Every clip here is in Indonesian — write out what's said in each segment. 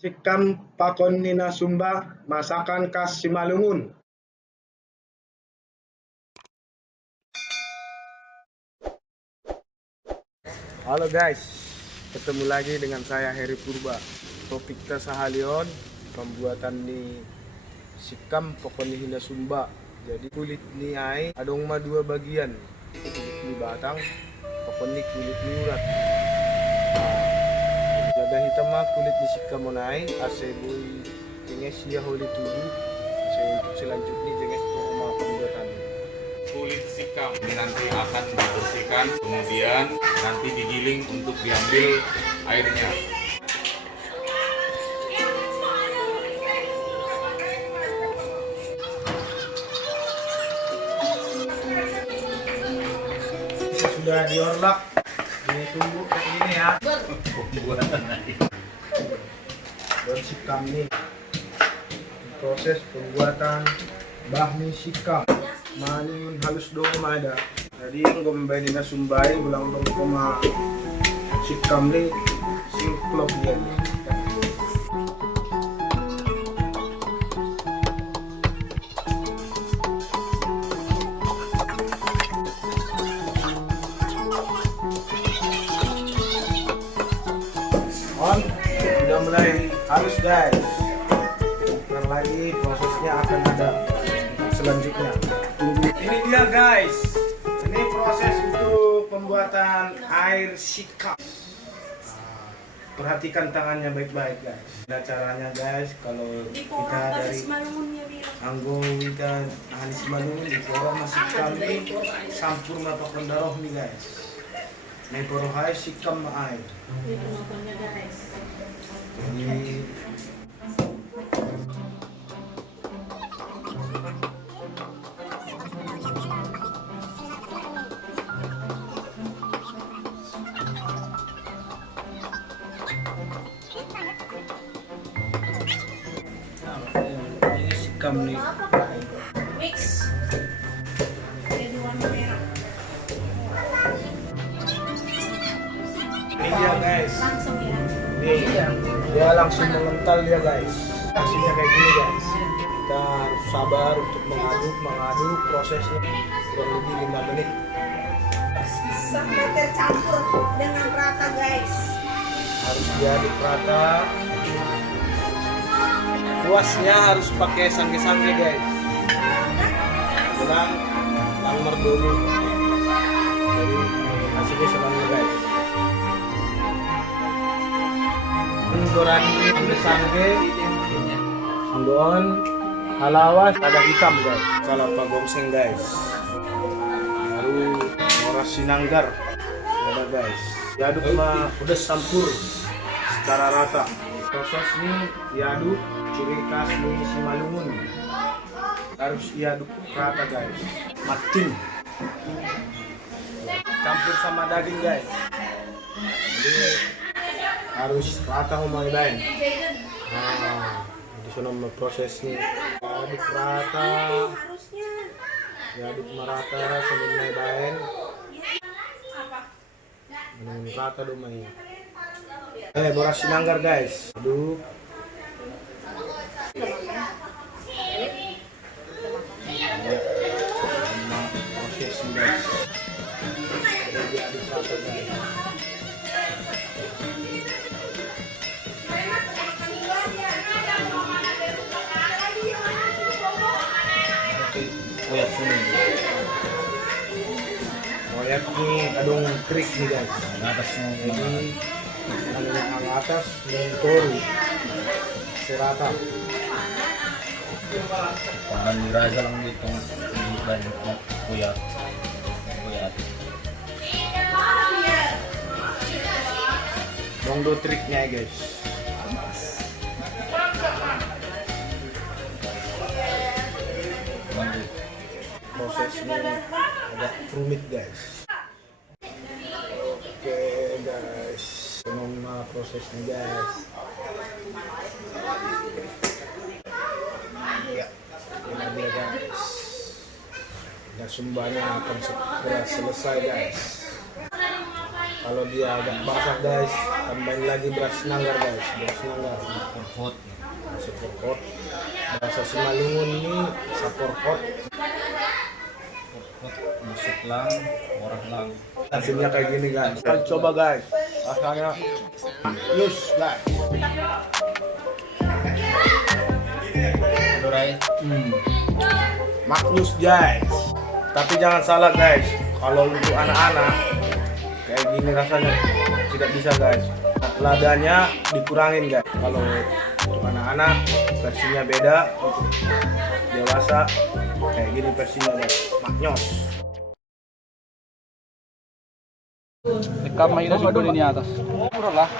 Sikam pakon Nina Sumba, masakan khas Simalungun. Halo guys, ketemu lagi dengan saya Heri Purba. Topik kita sahalion pembuatan ni sikam pakon Nina Sumba. Jadi kulit ni ai adong ma dua bagian. Kulit ni batang, pakon ni kulit ni urat. Jaga hitam mah kulit di sikam monai asebui jenges ya holi tubuh. Saya untuk selanjutnya jenges pokoma pembuatan. Kulit sikam ini nanti akan dibersihkan, kemudian nanti digiling untuk diambil airnya. Sudah diorlak, ditunggu kayak gini ya. Dan sikam nih, proses pembuatan bahmi sikam. Manin halus dong ada. Jadi yang gue membayar Nina Sumbai ulang dong koma sikam nih simplok dia nih. Sudah mulai halus guys. Bukan lagi prosesnya akan ada selanjutnya. Ini dia guys. Ini proses untuk pembuatan air sikam. Perhatikan tangannya baik-baik guys. Nah caranya guys, kalau kita dari anggo kita ahli Simalungun di poro masih kami sampur mata pendaroh nih guys. May poro hai sikam na air. Ini sikam nih. Mix. Jadi warna merah. Ini dia guys. Langsung ya. Nih, dia langsung mengental dia guys. Hasilnya kayak gini guys. Kita harus sabar untuk mengaduk prosesnya kurang lebih 5 menit. Sampai tercampur dengan rata guys. Harus diaduk rata. Kuasnya harus pakai sangge-sangge guys. Bilang langer dulu. Jadi hasilnya semuanya guys. Gorani ambil sangge, anggoon, halawas, ada hitam guys. Kelapa gongseng guys. Lalu moras sinanggar, ada guys. Diaduk sama udah campur secara rata. Proses ini diaduk ciri khas di Simalungun. Harus diaduk rata guys. Matin. Campur sama daging guys. Jadi harus rata umay lain. Nah, itu sudah proses nih. Diaduk rata. Diaduk merata sebelum lain. Menunggu rata umay. Boras sinanggar guys. Aduk. Proses ini guys. Diaduk rata guys. Koyak ini adong trik nih guys. Atasnya ini ang atas ng toro serata. Parang niraza lang dito yung banyak na kuyat. Dongdo triknya guys. Prosesnya agak rumit guys. Oke guys, semua prosesnya guys. Ya, ini dia guys. Dan sumbanya akan segera selesai guys. Kalau dia agak basah guys, tambahin lagi beras nanggar guys, beras nanggar. Perkot. Saporkot. Bahasa Simalungun ini saporkot. Perkot masuk lang, orang lang. Hasilnya kayak gini guys. Kita coba guys. Rasanya yus guys. Dorai. Maknyus guys. Tapi jangan salah guys. Kalau untuk anak-anak kayak gini rasanya tidak bisa guys. Ladanya dikurangin guys. Kalau untuk anak-anak versinya beda, untuk dewasa kayak gini versinya guys. Maknyos. Dekat mahina sumba ini atas. Murah lah.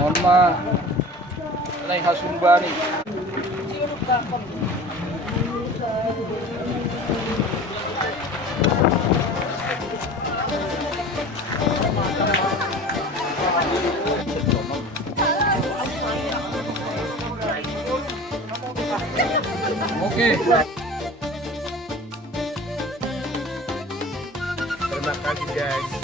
Mohon mah naik hasumba nih. Oke. Terima kasih guys.